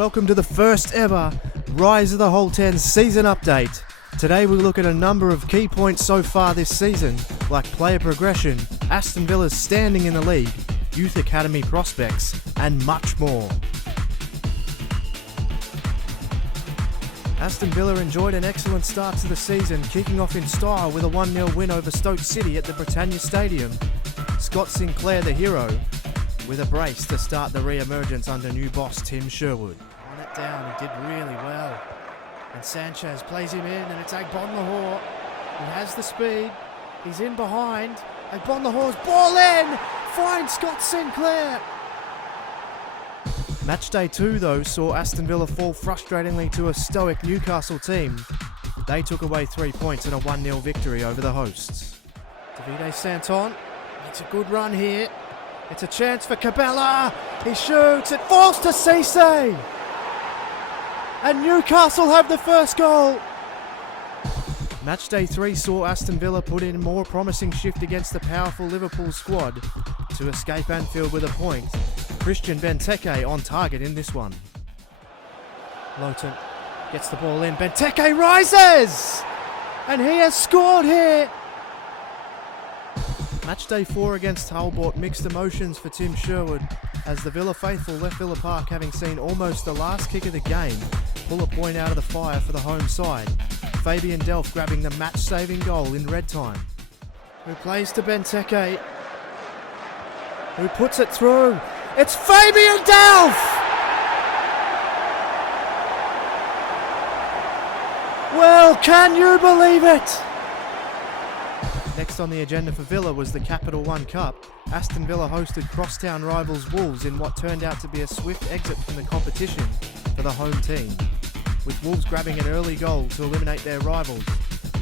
Welcome to the first ever Rise of the Holte season update. Today we look at a number of key points so far this season, like player progression, Aston Villa's standing in the league, youth academy prospects, and much more. Aston Villa enjoyed an excellent start to the season, kicking off in style with a 1-0 win over Stoke City at the Britannia Stadium. Scott Sinclair, the hero, with a brace to start the re-emergence under new boss Tim Sherwood. On it down, he did really well. And Sanchez plays him in, and it's Agbonlahor who has the speed. He's in behind. Agbonlahor's ball in! Finds Scott Sinclair! Match day 2, though, saw Aston Villa fall frustratingly to a stoic Newcastle team. They took away 3 points in a 1-0 victory over the hosts. Davide Santon, it's a good run here. It's a chance for Cabela. He shoots, it falls to Cisse! And Newcastle have the first goal! Match day 3 saw Aston Villa put in a more promising shift against the powerful Liverpool squad to escape Anfield with a point. Christian Benteke on target in this one. Lowton gets the ball in. Benteke rises! And he has scored here! Match day 4 against Hull brought mixed emotions for Tim Sherwood as the Villa faithful left Villa Park having seen almost the last kick of the game pull a point out of the fire for the home side. Fabian Delph grabbing the match-saving goal in red time. Who plays to Benteke, who puts it through. It's Fabian Delph! Well, can you believe it? Next on the agenda for Villa was the Capital One Cup. Aston Villa hosted crosstown rivals Wolves in what turned out to be a swift exit from the competition for the home team, with Wolves grabbing an early goal to eliminate their rivals.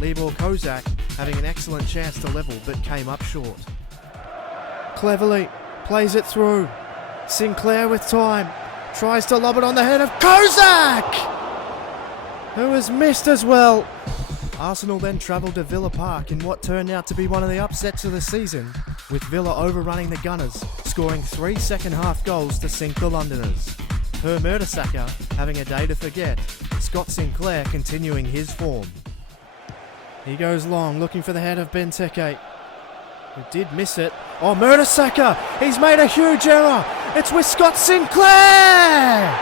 Libor Kozak having an excellent chance to level but came up short. Cleverly plays it through. Sinclair with time, tries to lob it on the head of Kozak, who has missed as well. Arsenal then travelled to Villa Park in what turned out to be one of the upsets of the season, with Villa overrunning the Gunners, scoring 3 second-half goals to sink the Londoners. Per Mertesacker having a day to forget, Scott Sinclair continuing his form. He goes long, looking for the head of Benteke, who did miss it. Oh, Mertesacker! He's made a huge error! It's with Scott Sinclair!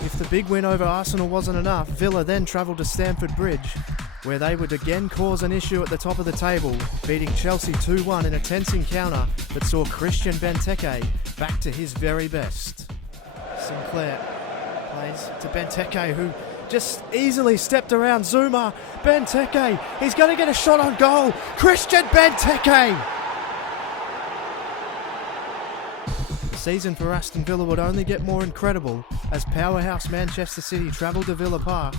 If the big win over Arsenal wasn't enough, Villa then travelled to Stamford Bridge, where they would again cause an issue at the top of the table, beating Chelsea 2-1 in a tense encounter that saw Christian Benteke back to his very best. Sinclair plays to Benteke, who just easily stepped around Zuma. Benteke, he's going to get a shot on goal. Christian Benteke! The season for Aston Villa would only get more incredible as powerhouse Manchester City travelled to Villa Park,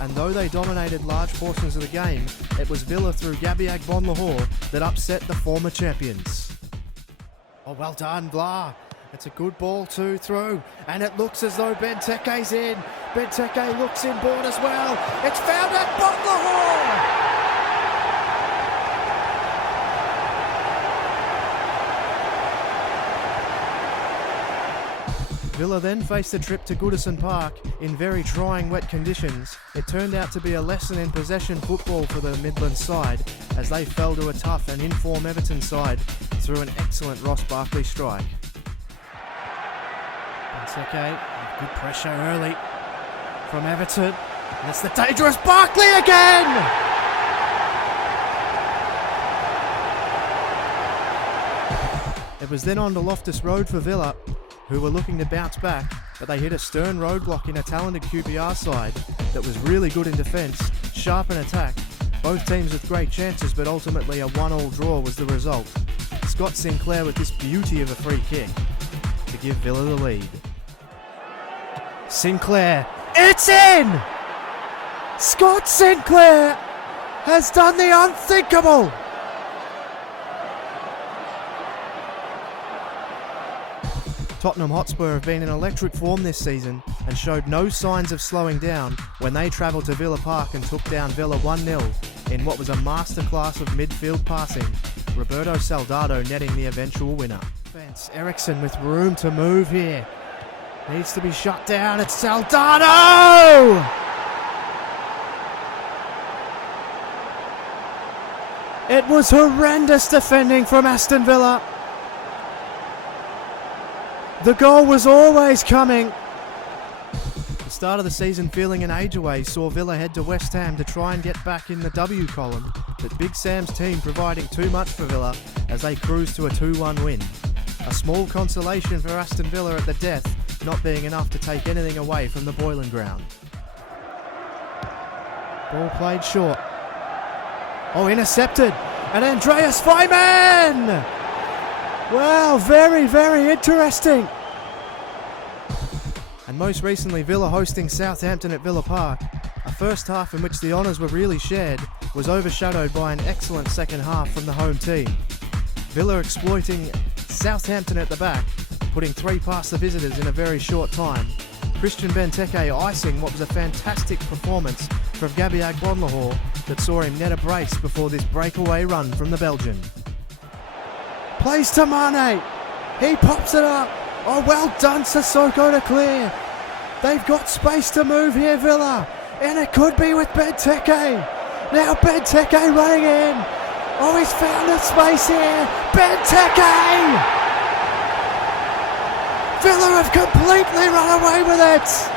and though they dominated large portions of the game, it was Villa through Gabby Agbonlahor that upset the former champions. Oh, well done, Blah. It's a good ball too through, and it looks as though Benteke's in. Benteke looks inboard as well. It's found Agbonlahor! Villa then faced a trip to Goodison Park in very trying wet conditions. It turned out to be a lesson in possession football for the Midland side as they fell to a tough and in-form Everton side through an excellent Ross Barkley strike. Benteke, good pressure early from Everton. And it's the dangerous Barkley again! It was then on to Loftus Road for Villa, who were looking to bounce back, but they hit a stern roadblock in a talented QPR side that was really good in defence, sharp in attack. Both teams with great chances, but ultimately a 1-1 draw was the result. Scott Sinclair with this beauty of a free kick to give Villa the lead. Sinclair, it's in! Scott Sinclair has done the unthinkable! Tottenham Hotspur have been in electric form this season and showed no signs of slowing down when they travelled to Villa Park and took down Villa 1-0 in what was a masterclass of midfield passing. Roberto Soldado netting the eventual winner. Defense, Eriksson with room to move here. Needs to be shut down. It's Soldado! It was horrendous defending from Aston Villa. The goal was always coming. The start of the season feeling an age away saw Villa head to West Ham to try and get back in the W column, but Big Sam's team providing too much for Villa as they cruised to a 2-1 win. A small consolation for Aston Villa at the death, not being enough to take anything away from the boiling ground. Ball played short. Oh, intercepted! And Andreas Freimann! Wow, very, very interesting. And most recently, Villa hosting Southampton at Villa Park. A first half in which the honours were really shared was overshadowed by an excellent second half from the home team. Villa exploiting Southampton at the back, putting 3 past the visitors in a very short time. Christian Benteke icing what was a fantastic performance from Gabby Agbonlahor that saw him net a brace before this breakaway run from the Belgian. Plays to Mane. He pops it up. Oh, well done, Sissoko to clear. They've got space to move here, Villa. And it could be with Benteke. Now Benteke running in. Oh, he's found a space here. Benteke! Villa have completely run away with it.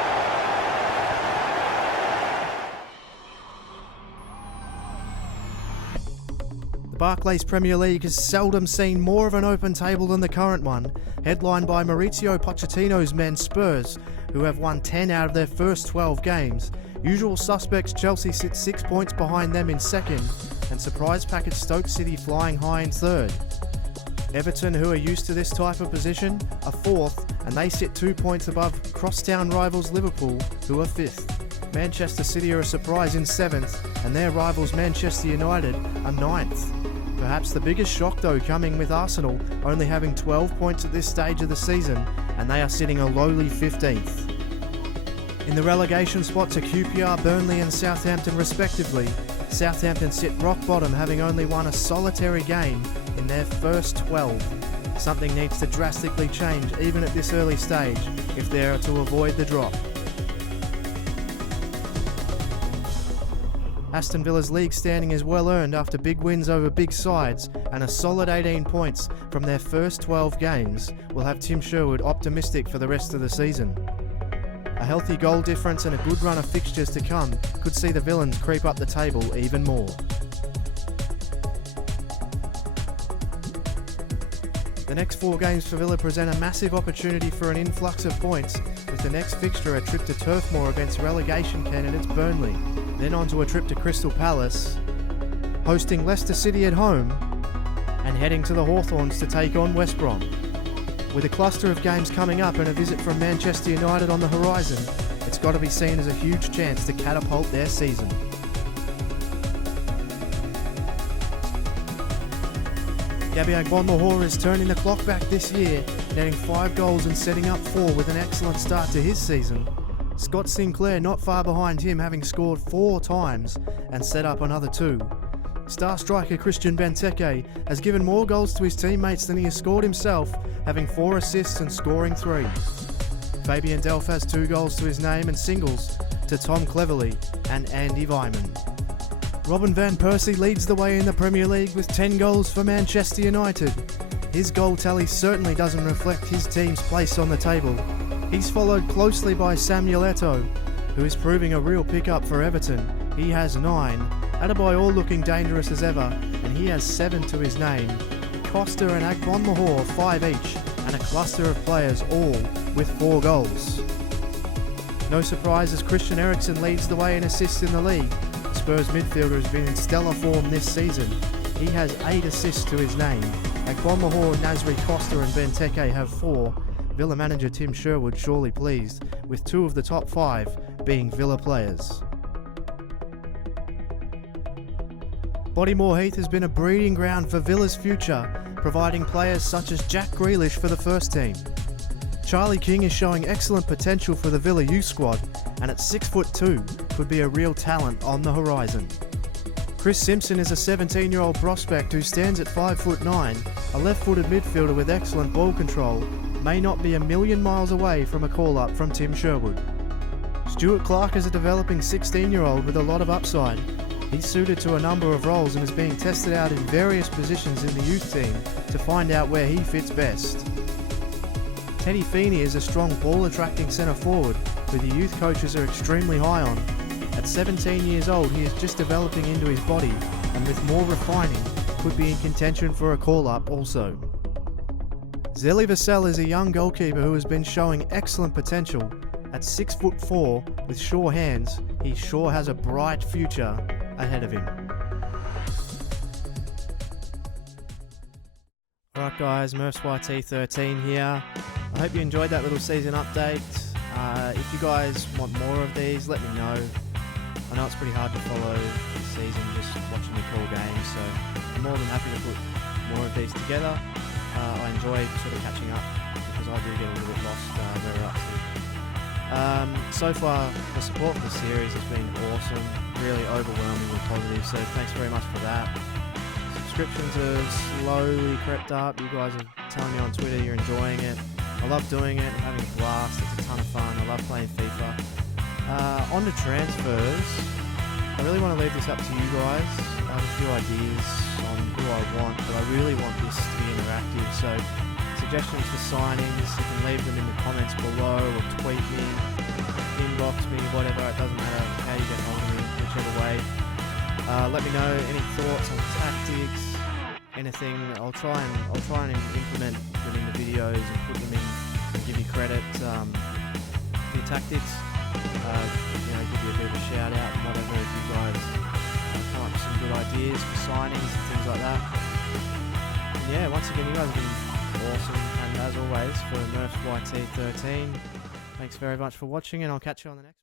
The Barclays Premier League has seldom seen more of an open table than the current one, headlined by Mauricio Pochettino's men Spurs, who have won 10 out of their first 12 games. Usual suspects Chelsea sit 6 points behind them in second, and surprise packet Stoke City flying high in third. Everton, who are used to this type of position, are fourth, and they sit 2 points above crosstown rivals Liverpool, who are fifth. Manchester City are a surprise in seventh, and their rivals Manchester United are ninth. Perhaps the biggest shock though coming with Arsenal only having 12 points at this stage of the season, and they are sitting a lowly 15th. In the relegation spots are QPR, Burnley and Southampton respectively. Southampton sit rock bottom, having only won a solitary game in their first 12. Something needs to drastically change even at this early stage if they are to avoid the drop. Aston Villa's league standing is well earned after big wins over big sides, and a solid 18 points from their first 12 games will have Tim Sherwood optimistic for the rest of the season. A healthy goal difference and a good run of fixtures to come could see the Villains creep up the table even more. The next 4 games for Villa present a massive opportunity for an influx of points, with the next fixture a trip to Turf Moor against relegation candidates Burnley, then on to a trip to Crystal Palace, hosting Leicester City at home, and heading to the Hawthorns to take on West Brom. With a cluster of games coming up and a visit from Manchester United on the horizon, it's got to be seen as a huge chance to catapult their season. Gabby Agbonlahor is turning the clock back this year, netting 5 goals and setting up 4 with an excellent start to his season. Scott Sinclair not far behind him, having scored 4 times and set up another 2. Star striker Christian Benteke has given more goals to his teammates than he has scored himself, having 4 assists and scoring 3. Fabian Delph has 2 goals to his name and singles to Tom Cleverley and Andy Vyman. Robin van Persie leads the way in the Premier League with 10 goals for Manchester United. His goal tally certainly doesn't reflect his team's place on the table. He's followed closely by Samuel Eto'o, who is proving a real pickup for Everton. He has 9. Adebayor all looking dangerous as ever, and he has 7 to his name. Costa and Agbonlahor 5 each, and a cluster of players all with 4 goals. No surprise as Christian Eriksen leads the way in assists in the league. Spurs midfielder has been in stellar form this season. He has 8 assists to his name. Agbonlahor, Nasri, Costa and Benteke have 4. Villa manager Tim Sherwood surely pleased, with 2 of the top 5 being Villa players. Bodymoor Heath has been a breeding ground for Villa's future, providing players such as Jack Grealish for the first team. Charlie King is showing excellent potential for the Villa youth squad, and at 6'2" could be a real talent on the horizon. Chris Simpson is a 17-year-old prospect who stands at 5'9", a left-footed midfielder with excellent ball control, may not be a million miles away from a call-up from Tim Sherwood. Stuart Clark is a developing 16-year-old with a lot of upside. He's suited to a number of roles and is being tested out in various positions in the youth team to find out where he fits best. Teddy Feeney is a strong ball-attracting centre forward who the youth coaches are extremely high on. At 17 years old, he is just developing into his body, and with more refining, could be in contention for a call-up also. Zeli Vassell is a young goalkeeper who has been showing excellent potential. At 6'4", with sure hands, he sure has a bright future ahead of him. Alright guys, Murph's YT13 here. I hope you enjoyed that little season update. If you guys want more of these, let me know. I know it's pretty hard to follow the season just watching the call games, so I'm more than happy to put more of these together. I enjoy sort of catching up because I do get a little bit lost where we're up to. So far, the support for the series has been awesome, really overwhelmingly positive, so thanks very much for that. Subscriptions have slowly crept up. You guys are telling me on Twitter you're enjoying it. I love doing it, I'm having a blast, it's a ton of fun, I love playing FIFA. On to transfers, I really want to leave this up to you guys. I have a few ideas on who I want, but I really want this to be interactive, so suggestions for signings, you can leave them in the comments below or tweet me, inbox me, whatever, it doesn't matter how you get hold of me, whichever way. Let me know any thoughts on tactics, anything. I'll try and implement them in the videos and put them in and give you credit for your tactics. Give you a bit of a shout out and whatever if you guys come up with some good ideas for signings and things like that. And yeah, once again, you guys have been awesome, and as always, for Murph's YT13, thanks very much for watching, and I'll catch you on the next one.